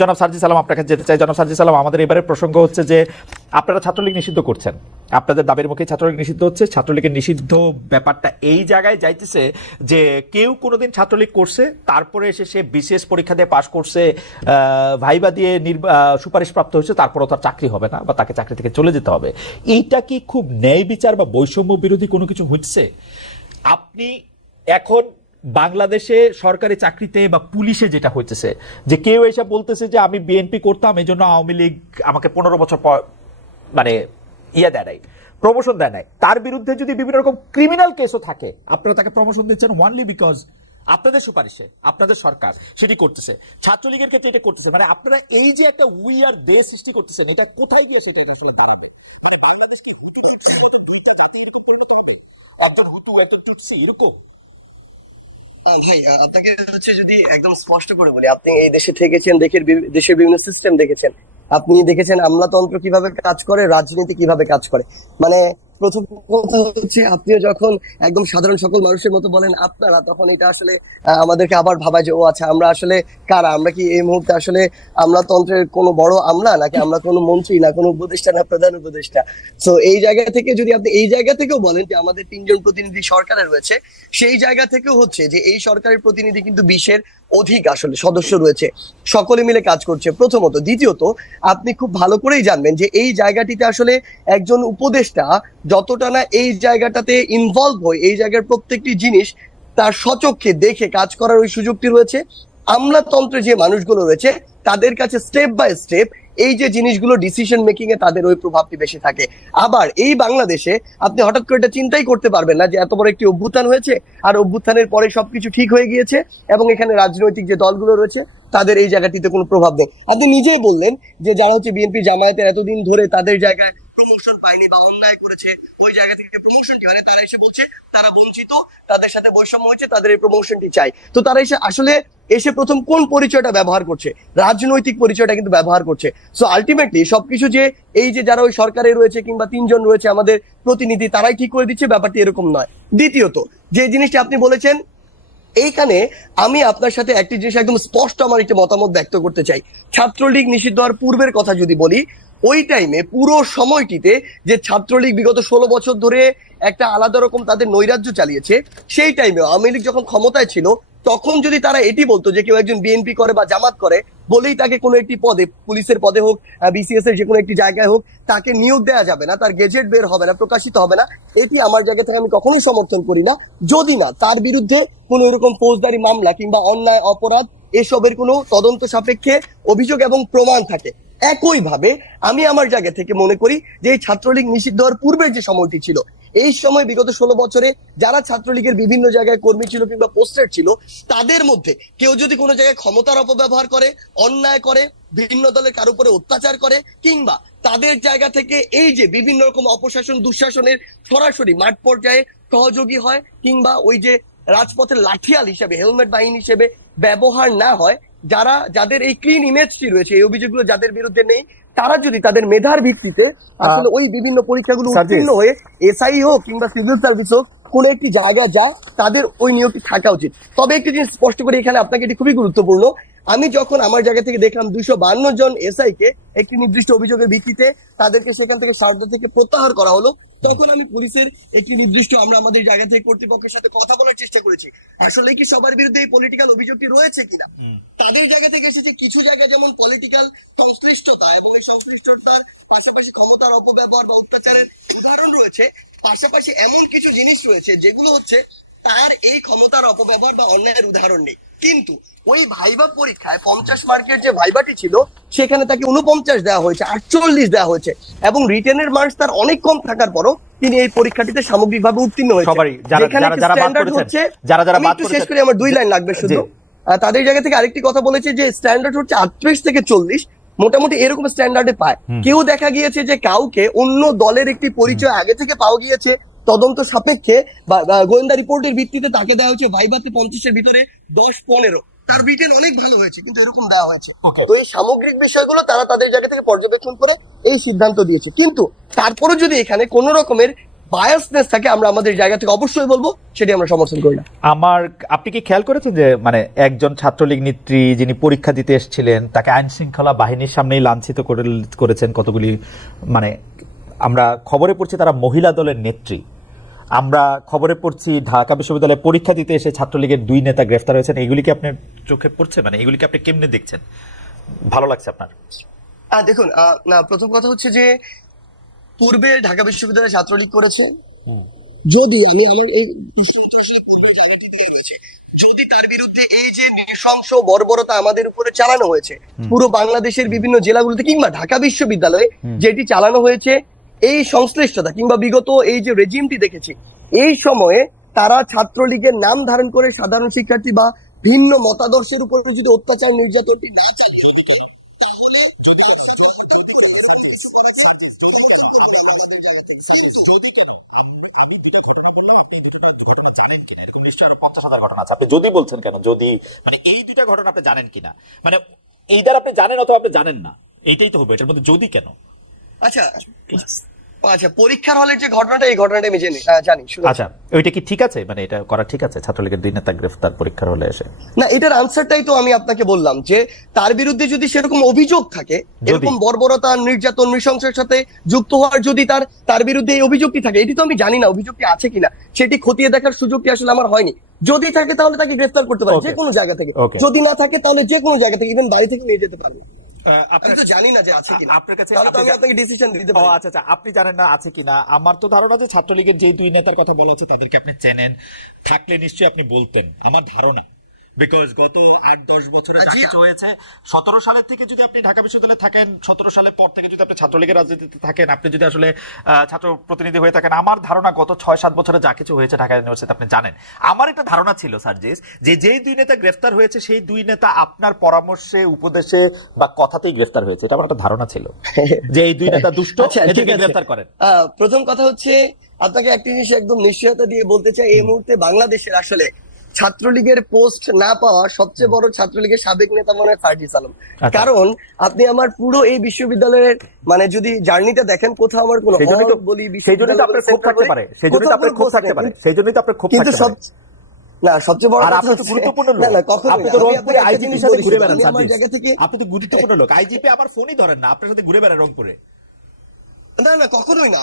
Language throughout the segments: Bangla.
জনাব সার্জিস আলম আপনার কাছে যেতে চাই। জনাব সার্জিস আলম, আমাদের এবারের প্রসঙ্গ হচ্ছে যে আপনারা ছাত্রলীগ নিষিদ্ধ করছেন, আপনাদের দাবির মুখে ছাত্রলীগ নিষিদ্ধ হচ্ছে। ছাত্রলীগের নিষিদ্ধ ব্যাপারটা এই জায়গায় যাইতেছে যে কেউ কোনোদিন ছাত্রলীগ করছে, তারপরে এসে সে বিশেষ পরীক্ষা দিয়ে পাশ করছে, ভাইবা দিয়ে সুপারিশপ্রাপ্ত হয়েছে, তারপরও তার চাকরি হবে না বা তাকে চাকরি থেকে চলে যেতে হবে। এইটা কি খুব ন্যায় বিচার বা বৈষম্য বিরোধী কোনো কিছু হচ্ছে? আপনি এখন বাংলাদেশে সরকারি চাকরিতে বা পুলিশে যেটা হইতেছে যে কেউ এসে বলতেছে যে আমি বিএনপি করতাম, এই জন্য আওয়ামী লীগ আমাকে 15 বছর পর মানে দেয় নাই, প্রমোশন দেয় নাই, তার বিরুদ্ধে যদি বিভিন্ন রকম ক্রিমিনাল কেসও থাকে, আপনারা তাকে প্রমোশন দিচ্ছেন ওয়ানলি বিকজ আপনাদের সুপারিশে আপনাদের সরকার সেটি করতেছে। ছাত্রলীগের ক্ষেত্রে এটা করতেছে। মানে আপনারা এই যে একটা উইয়ার দেশ সৃষ্টি করতেছেন, এটা কোথায় গিয়ে সেটা আসলে দাঁড়াবে? মানে বাংলাদেশ দুইটা জাতি একজন হুতু একজন টুটসি এরকম? ভাই, আপনাকে হচ্ছে যদি একদম স্পষ্ট করে বলি, আপনি এই দেশে থেকেছেন, দেশের বিভিন্ন সিস্টেম দেখেছেন, আপনি দেখেছেন আমলাতন্ত্র কিভাবে কাজ করে, রাজনীতি কিভাবে কাজ করে। মানে প্রথম কথা হচ্ছে, আপনিও যখন একদম সাধারণ সকল মানুষের মতো বলেন আপনারা, তখন এটা আসলে আমাদেরকে আবার ভাবায় যে ও আচ্ছা, আমরা আসলে কারা? আমরা কি এই মুহূর্তে আসলে আমলাতন্ত্রের কোনো বড় আমলা, নাকি আমরা কোনো মন্ত্রী, না কোনো উপদেষ্টা, না প্রধান উপদেষ্টা? তো এই জায়গা থেকে যদি আপনি এই জায়গা থেকেও বলেন যে আমাদের 3জন প্রতিনিধি সরকারে রয়েছে, সেই জায়গা থেকেও হচ্ছে যে এই সরকারের প্রতিনিধি কিন্তু 20-এর অধিক আসলে সদস্য রয়েছে, সকলে মিলে কাজ করছে প্রথমত। দ্বিতীয়ত, আপনি খুব ভালো করেই জানবেন যে এই জায়গাটিতে আসলে একজন উপদেষ্টা যতটা না এই জায়গাটাতে ইনভলভ হয়, এই জায়গার প্রত্যেকটি জিনিস তার স্বচক্ষে দেখে কাজ করার ওই সুযোগটি রয়েছে, আমলাতন্ত্রে যে মানুষগুলো রয়েছে তাদের কাছে স্টেপ বাই স্টেপ এই যে জিনিসগুলো ডিসিশন মেকিং এ তাদের ওই প্রভাবটি বেশি থাকে। আবার এই বাংলাদেশে আপনি হঠাৎ করে এটা চিন্তাই করতে পারবেন না যে এত বড় একটি অভ্যুত্থান হয়েছে আর অভ্যুত্থানের পরে সবকিছু ঠিক হয়ে গিয়েছে এবং এখানে রাজনৈতিক যে দলগুলো রয়েছে তাদের এই জায়গাটিতে কোনো প্রভাব নেই। আপনি নিজেই বললেন যে যারা হচ্ছে বিএনপি জামায়াতের এতদিন ধরে তাদের জায়গায় প্রমোশন পায়নি বা অন্যায় করেছে, ওই জায়গা থেকে প্রমোশনটি হয়, তারা এসে বলছে তারা বঞ্চিত, তাদের সাথে বৈষম্য হয়েছে, তাদের এই প্রমোশনটি চাই। তো তারা এসে প্রথম কোন পরিচয়টা ব্যবহার করছে? রাজনৈতিক পরিচয়টা কিন্তু ব্যবহার করছে। সো আলটিমেটলি সবকিছু যে এই যে যারা ওই সরকারে রয়েছে কিংবা 3জন রয়েছে আমাদের প্রতিনিধি, তারাই ঠিক করে দিচ্ছে, ব্যাপারটি এরকম নয়। দ্বিতীয়ত, যে জিনিসটি আপনি বলেছেন, এইখানে আমি আপনার সাথে একটি জিনিস একদম স্পষ্ট আমার একটি মতামত ব্যক্ত করতে চাই। ছাত্রলীগ নিষিদ্ধ হওয়ার পূর্বের কথা যদি বলি, ওই টাইমে পুরো সময়টিতে যে ছাত্রলীগ বিগত 16 বছর ধরে একটা আলাদা রকম তাদের নৈরাজ্য চালিয়েছে, সেই টাইমে আওয়ামী লীগ যখন ক্ষমতায় ছিল, তখন যদি তারা এটি বলতো যে কেউ একজন বিএনপি করে বা জামাত করে বলেই তাকে কোনো একটি পদে, পুলিশের পদে হোক, বিসিএস এর যে কোনো একটি জায়গায় হোক, তাকে নিয়োগ দেওয়া যাবে না, তার গেজেট বের হবে না, প্রকাশিত হবে না, এটি আমার জায়গা থেকে আমি কখনোই সমর্থন করি না, যদি না তার বিরুদ্ধে কোনো এরকম ফৌজদারি মামলা কিংবা অন্যায় অপরাধ এসবের কোনো তদন্ত সাপেক্ষে অভিযোগ এবং প্রমাণ থাকে। একইভাবে আমি আমার জায়গা থেকে মনে করি যে এই ছাত্রলীগ নিষিদ্ধ হওয়ার পূর্বের যে সময়টি ছিল, এই সময় বিগত 16 বছরে যারা ছাত্রলীগের বিভিন্ন জায়গায় কর্মী ছিল কিংবা পোস্টেড ছিল, তাদের মধ্যে কেউ যদি কোনো জায়গায় ক্ষমতার অপব্যবহার করে, অন্যায় করে, বিভিন্ন দলের কারো উপরে অত্যাচার করে, কিংবা তাদের জায়গা থেকে এই যে বিভিন্ন রকম অপশাসন দুঃশাসনের সরাসরি মাঠ পর্যায়ে সহযোগী হয়, কিংবা ওই যে রাজপথের লাঠিয়াল হিসেবে, হেলমেট বাহিনী হিসেবে ব্যবহার না হয়, যাদের এই ক্লিন ইমেজটি রয়েছে, এই অভিযোগগুলো যাদের বিরুদ্ধে নেই, তারা যদি তাদের মেধার ভিত্তিতে আসলে ওই বিভিন্ন পরীক্ষাগুলো উত্তীর্ণ হয়ে এসআই হোক কিংবা সিভিল সার্ভিস হোক কোন একটি জায়গায় যায়, তাদের ওই নিয়োগটি থাকা উচিত। তবে একটি জিনিস স্পষ্ট করে এখানে আপনাকে, এটি খুবই গুরুত্বপূর্ণ, আমি যখন আমার জায়গা থেকে দেখলাম 252 জন এসআই কে একটি নির্দিষ্ট অভিযোগের ভিত্তিতে তাদেরকে সেখান থেকে সারদা থেকে প্রত্যাহার করা হলো, তখন আমি পুলিশের একটি নির্দিষ্ট, আমরা আমাদের জায়গা থেকে কর্তৃপক্ষের সাথে কথা বলার চেষ্টা করেছি আসলে কি সবার বিরুদ্ধে এই পলিটিক্যাল অভিযোগটি রয়েছে কিনা। তাদের জায়গা থেকে এসেছে কিছু জায়গায় যেমন পলিটিক্যাল সংশ্লিষ্টতা এবং এই সংশ্লিষ্টতার পাশাপাশি ক্ষমতার অপব্যবহার বা অত্যাচারের উদাহরণ রয়েছে, পাশাপাশি এমন কিছু জিনিস রয়েছে যেগুলো হচ্ছে তার এই ক্ষমতার অপব্যবহার বা অন্যায়ের উদাহরণ নেই। কিন্তু ওই ভাইবা পরীক্ষায় 50 মার্কের যে ভাইবাটি ছিল, সেখানে তাকে 49 দেওয়া হয়েছে, 48 দেওয়া হয়েছে, এবং রিটেনের মার্কস তার অনেক কম থাকার পরও তিনি এই পরীক্ষাটিতে সামগ্রিকভাবে উত্তীর্ণ হয়েছে। শেষ করে আমার 2 লাইন লাগবে শুধু। তাদের জায়গা থেকে আরেকটি কথা বলেছে যে স্ট্যান্ডার্ড হচ্ছে 38 থেকে 40, মোটামুটি এরকম স্ট্যান্ডার্ডে পায়। কেউ দেখা গিয়েছে যে কাউকে অন্য দলের একটি পরিচয় আগে থেকে পাওয়া গিয়েছে, তদন্ত সাপেক্ষে বা গোয়েন্দা রিপোর্টের ভিত্তিতে তাকে দেওয়া হচ্ছে ভাইভাতে 50-এর ভিতরে 10-15, তার রিটেন অনেক ভালো হয়েছে, কিন্তু এরকম দেওয়া হয়েছে। তো এই সামগ্রিক বিষয়গুলো তারা তাদের জায়গা থেকে পর্যবেক্ষণ করে এই সিদ্ধান্ত দিয়েছে। কিন্তু তারপরে যদি এখানে কোন রকমের বায়াসনেস থাকে আমরা আমাদের জায়গা থেকে অবশ্যই বলবো, সেটি আমরা সমর্থন করি না। আপনি কি খেয়াল করেছেন যে মানে একজন ছাত্রলীগ নেত্রী যিনি পরীক্ষা দিতে এসেছিলেন তাকে আইন শৃঙ্খলা বাহিনীর সামনেই লাঞ্ছিত করেছেন কতগুলি, মানে আমরা খবরে পড়ছি তারা মহিলা দলের নেত্রী, আমরা খবরে পড়ছি ঢাকা বিশ্ববিদ্যালয়ে পরীক্ষা দিতে এসে ছাত্রলীগের 2 নেতা গ্রেফতার হয়েছেন। এগুলি কি আপনার চোখে পড়ছে? মানে এগুলিকে আপনি কেমনে দেখছেন? ভালো লাগছে আপনার? দেখুন, না, প্রথম কথা হচ্ছে যে পূর্বে ঢাকা বিশ্ববিদ্যালয়ে ছাত্রলীগ করেছে, যদি আমি আমার এই যদি তার বিরুদ্ধে এই যে নৃশংস বর্বরতা আমাদের উপরে চালানো হয়েছে পুরো বাংলাদেশের বিভিন্ন জেলাগুলোতে কিংবা ঢাকা বিশ্ববিদ্যালয়ে যেটি চালানো হয়েছে, এই সংশ্লিষ্টতা কিংবা বিগত এই যে রেজিমটি দেখেছি, এই সময়ে তারা ছাত্রলীগের নাম ধারণ করে সাধারণ শিক্ষার্থী বা ভিন্ন মতাদর্শের উপরে যদি অত্যাচার নির্যাতনটি না চালিয়ে এদিকে, তাহলে যদি আমি দুটা ঘটনা বললাম, আপনি এই দুটো ঘটনা জানেন কিনা, এরকম নিশ্চয়ই আরো 50,000 ঘটনা আছে। আপনি যদি বলছেন কেন, যদি মানে এই দুটা ঘটনা আপনি জানেন কিনা, মানে এইটার আপনি জানেন অথবা আপনি জানেন না, এইটাই তো হবে, এটার মধ্যে যদি কেন। আচ্ছা আচ্ছা, পরীক্ষার হলের যে ঘটনাটা, এই ঘটনাটা আমি জানি। আচ্ছা, ওইটা কি ঠিক আছে? মানে এটা করা ঠিক আছে ছাত্রলীগের 2 নেতা গ্রেফতার পরীক্ষার হলে এসে? না, এটার আনসারটাই তো আমি আপনাকে বললাম যে তার বিরুদ্ধে যদি সেরকম অভিযোগ থাকে, এরকম বর্বরতা নির্যাতন নৃশংসের সাথে যুক্ত হওয়ার যদি তার বিরুদ্ধে এই অভিযোগটি থাকে, এটি তো আমি জানি না অভিযোগটি আছে কিনা, সেটি খতিয়ে দেখার সুযোগটি আসলে আমার হয়নি। যদি থাকে তাহলে তাকে গ্রেফতার করতে পারে যে কোনো জায়গা থেকে, যদি না থাকে তাহলে যে কোনো জায়গা থেকে, ইভেন বাড়ি থেকে নিয়ে যেতে পারবে। আমি তো জানি না যে আছে কিনা, আপনার কাছে আমি আপনাকে ডিসিশন দিতে পারি। আচ্ছা, আপনি জানেন না আছে কিনা। আমার তো ধারণা যে ছাত্রলীগের যে 2 নেতার কথা বলা হচ্ছে তাদেরকে আপনি চেনেন, থাকলে নিশ্চয়ই আপনি বলতেন, আমার ধারণা। বিকজ গত 8-10 বছরে যা কিছু হয়েছে, 17 সালের থেকে যদি আপনি ঢাকা বিশ্ববিদ্যালয়ে থাকেন, 17 সালের পর থেকে যদি আপনি ছাত্রলীগের রাজনীতিতে থাকেন, আপনি যদি আসলে ছাত্র প্রতিনিধি হয়ে থাকেন, আমার ধারণা গত 6-7 বছরে যা কিছু হয়েছে ঢাকা ইউনিভার্সিটিতে আপনি জানেন। আমার একটা ধারণা ছিল সার্জিস, যে যেই 2 নেতা গ্রেফতার হয়েছে সেই 2 নেতা আপনার পরামর্শে, উপদেশে বা কথাতেই গ্রেফতার হয়েছে, এটা আমার একটা ধারণা ছিল যে এই 2 নেতা দুষ্ট, এদেরকে গ্রেফতার করেন। প্রথম কথা হচ্ছে, আপনাকে একটা জিনিস একদম নিশ্চয়তা দিয়ে বলতে চাই, এই মুহূর্তে বাংলাদেশের আসলে ছাত্রলীগের পোস্ট না পাওয়া সবচেয়ে বড় ছাত্রলীগের সাবেক নেতা মনে হয় সার্জিস আলম। কারণ আপনি আমার পুরো এই বিশ্ববিদ্যালয়ের মানে যদি জার্নিটা দেখেন, কোথাও আমার কোনো বলি কিন্তু না, সবচেয়ে বড় আর আপনি তো গুরুত্বপূর্ণ লোক, না কখনো আপনি তো রংপুরে আইজিপির সাথে ঘুরে বেড়ান আপনি তো গুরুত্বপূর্ণ লোক, আইজিপি আবার ফোনই ধরেন না, আপনার সাথে ঘুরে বেড়ান রংপুরে। না কখনোই না,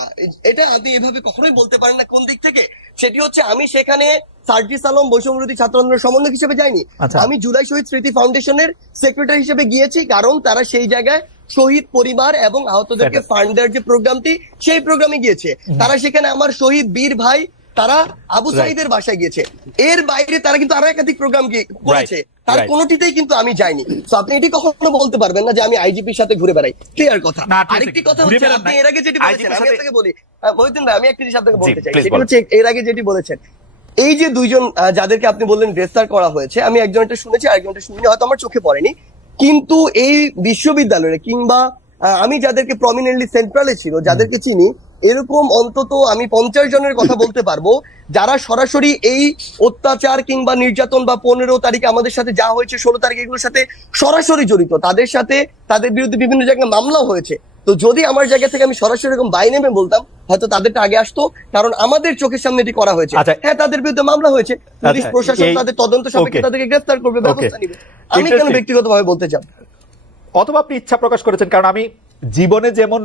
এটা আপনি এভাবে কখনোই বলতে পারেন না। কোন দিক থেকে? সেটি হচ্ছে আমি সেখানে সার্জিস আলম বৈষম্যবিরোধী ছাত্র আন্দোলনের সমন্বয়ক হিসেবে যাইনি, আমি জুলাই শহীদ স্মৃতি ফাউন্ডেশনের সেক্রেটারি হিসেবে গিয়েছি, কারণ তারা সেই জায়গায় শহীদ পরিবার এবং আহতদেরকে ফান্ড দেওয়ার যে প্রোগ্রামটি, সেই প্রোগ্রামে গিয়েছে। তারা সেখানে আমার শহীদ বীর ভাই তারা আবু সাইদের বাসায় গিয়েছে, এর বাইরে তারা কিন্তু আরো একাধিক প্রোগ্রাম করেছে, তার কোনোটিতেই কিন্তু আমি যাইনি। তো আপনি এটি কখনো বলতে পারবেন না যে আমি আইজিপির সাথে ঘুরে বেড়াই, ক্লিয়ার কথা। আরেকটি কথা হচ্ছে, আপনি এর আগে যেটি বলেছেন, আমি আপনাকে বলি মহিউদ্দিন ভাই, আমি একটা জিনিস আপনাকে বলতে চাই, সেটি হচ্ছে এর আগে যেটি বলেছেন, এই যে 2 জন যাদেরকে আপনি বললেন গ্রেফতার করা হয়েছে, আমি একজনটা শুনেছি, আরেকজনটা শুনিনি, হয়তো আমার চোখে পড়েনি, কিন্তু এই বিশ্ববিদ্যালয়ে কিংবা আমি যাদেরকে প্রমিনেন্টলি সেন্ট্রালে ছিল, যাদেরকে চিনি, এরকম অন্তত আমি 50 জনের কথা বলতে পারবো যারা সরাসরি এই অত্যাচার কিংবা নির্যাতন বা 15 তারিখে আমাদের সাথে যা হয়েছে, 16 তারিখে এগুলোর সাথে সরাসরি জড়িত, তাদের বিরুদ্ধে বিভিন্ন জায়গায় মামলা হয়েছে। তো যদি আমার জায়গা থেকে আমি সরাসরি এরকম বাই নেমে বলতাম, হয়তো তাদেরটা আগে আসতো, কারণ আমাদের চোখের সামনে এটি করা হয়েছে। হ্যাঁ, তাদের বিরুদ্ধে মামলা হয়েছে, পুলিশ প্রশাসন তাদের তদন্ত সাপেক্ষে তাদেরকে গ্রেফতার করবে, ব্যবস্থা নিবে। আমি কেন ব্যক্তিগতভাবে বলতে চাই? অথবা আপনি ইচ্ছা প্রকাশ করেছেন, কারণ আমি জীবনে যেমন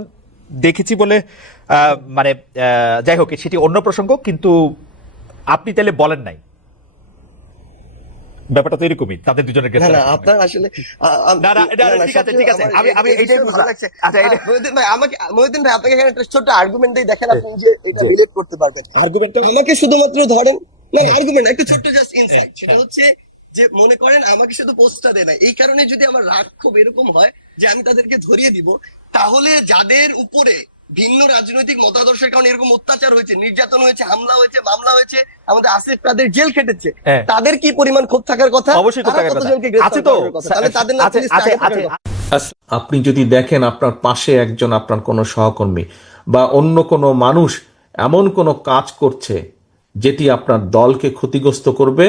দেখেছি বলে, মানে যাই হোক, সেটি অন্য প্রসঙ্গ, কিন্তু আপনি তাহলে বলেন নাই, ব্যাপারটা তো এরকমই, তাদের 2 জনের গ্রেফতার। আপনার আসলে ঠিক আছে, আমি এইটাই বুঝতে লাগছে। মহিউদ্দিন ভাই, আপনাকে এখানে একটা ছোট আর্গুমেন্ট দিয়ে দেখেন, আপনি যে এটা রিলেট করতে পারবেন। আর্গুমেন্টটা আমাকে শুধুমাত্র ধরেন, না আর্গুমেন্ট একটু ছোট্ট জাস্ট ইনসাইট, সেটা হচ্ছে যে মনে করেন আমাকে শুধু পোস্টটা দেয় না, এই কারণে যদি আমার রাগ খুব এরকম হয় যে আমি তাদেরকে ধরিয়ে দিব, তাহলে যাদের উপরে ভিন্ন রাজনৈতিক মতাদর্শের কারণে এরকম অত্যাচার হয়েছে, নির্যাতন হয়েছে, হামলা হয়েছে, মামলা হয়েছে, আমাদের আসিফ তাদের জেল খেটেছে, তাদের কি পরিমাণ ক্ষোভ থাকার কথা? অবশ্যই আছে তো, তাহলে তাদের না আপনি যদি দেখেন আপনার পাশে একজন আপনার কোনো সহকর্মী বা অন্য কোনো মানুষ এমন কোনো কাজ করছে যেটি আপনার দলকে ক্ষতিগ্রস্ত করবে,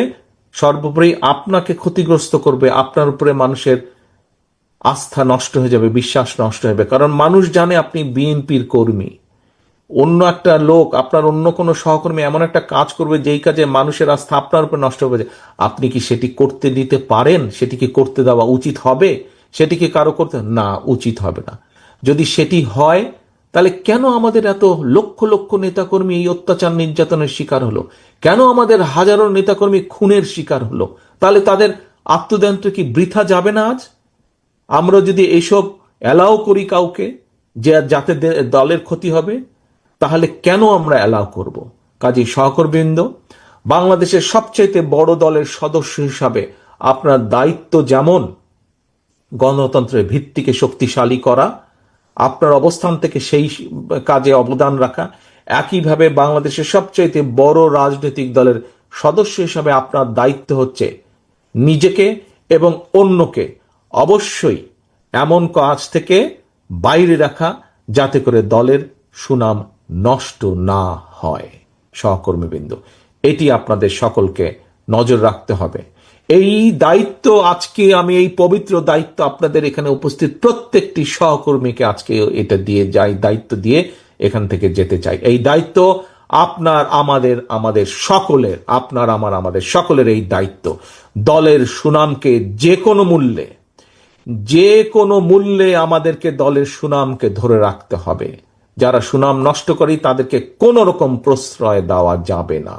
সর্বোপরি আপনাকে ক্ষতিগ্রস্ত করবে, আপনার উপরে মানুষের আস্থা নষ্ট হয়ে যাবে, বিশ্বাস নষ্ট হবে, কারণ মানুষ জানে আপনি বিএনপির কর্মী, অন্য একটা লোক, আপনার অন্য কোনো সহকর্মী এমন একটা কাজ করবে যেই কাজে মানুষের আস্থা আপনার উপর নষ্ট হবে, আপনি কি সেটি করতে দিতে পারেন? সেটি কি করতে দেওয়া উচিত হবে? সেটি কি কারো করতে, না, উচিত হবে না। যদি সেটি হয়, তাহলে কেন আমাদের এত লক্ষ লক্ষ নেতাকর্মী এই অত্যাচার নির্যাতনের শিকার হলো? কেন আমাদের হাজারো নেতাকর্মী খুনের শিকার হলো? তাহলে তাদের আত্মদান্ত কি বৃথা যাবে না আজ? আমরা যদি এইসব অ্যালাউ করি কাউকে, যে যাতে দলের ক্ষতি হবে, তাহলে কেন আমরা অ্যালাউ করব? কাজেই সহকর্মীবৃন্দ, বাংলাদেশের সবচাইতে বড় দলের সদস্য হিসাবে আপনার দায়িত্ব যেমন গণতন্ত্রের ভিত্তিকে শক্তিশালী করা, আপনার অবস্থান থেকে সেই কাজে অবদান রাখা, একইভাবে বাংলাদেশের সবচাইতে বড় রাজনৈতিক দলের সদস্য হিসাবে আপনার দায়িত্ব হচ্ছে নিজেকে এবং অন্যকে অবশ্যই এমন কাজ থেকে বাইরে রাখা যাতে করে দলের সুনাম নষ্ট না হয়। সহকর্মীবৃন্দ, এটি আপনাদের সকলকে নজর রাখতে হবে। এই দায়িত্ব আজকে আমি, এই পবিত্র দায়িত্ব আপনাদের এখানে উপস্থিত প্রত্যেকটি সহকর্মীকে আজকে এটা দিয়ে যাই, দায়িত্ব দিয়ে এখান থেকে যেতে চাই। এই দায়িত্ব আপনার, আমাদের সকলের, আপনার আমার আমাদের সকলের এই দায়িত্ব। দলের সুনামকে যে কোনো মূল্যে আমাদেরকে দলের সুনামকে ধরে রাখতে হবে। যারা সুনাম নষ্ট করে তাদেরকে কোনো রকম প্রশ্রয় দেওয়া যাবে না।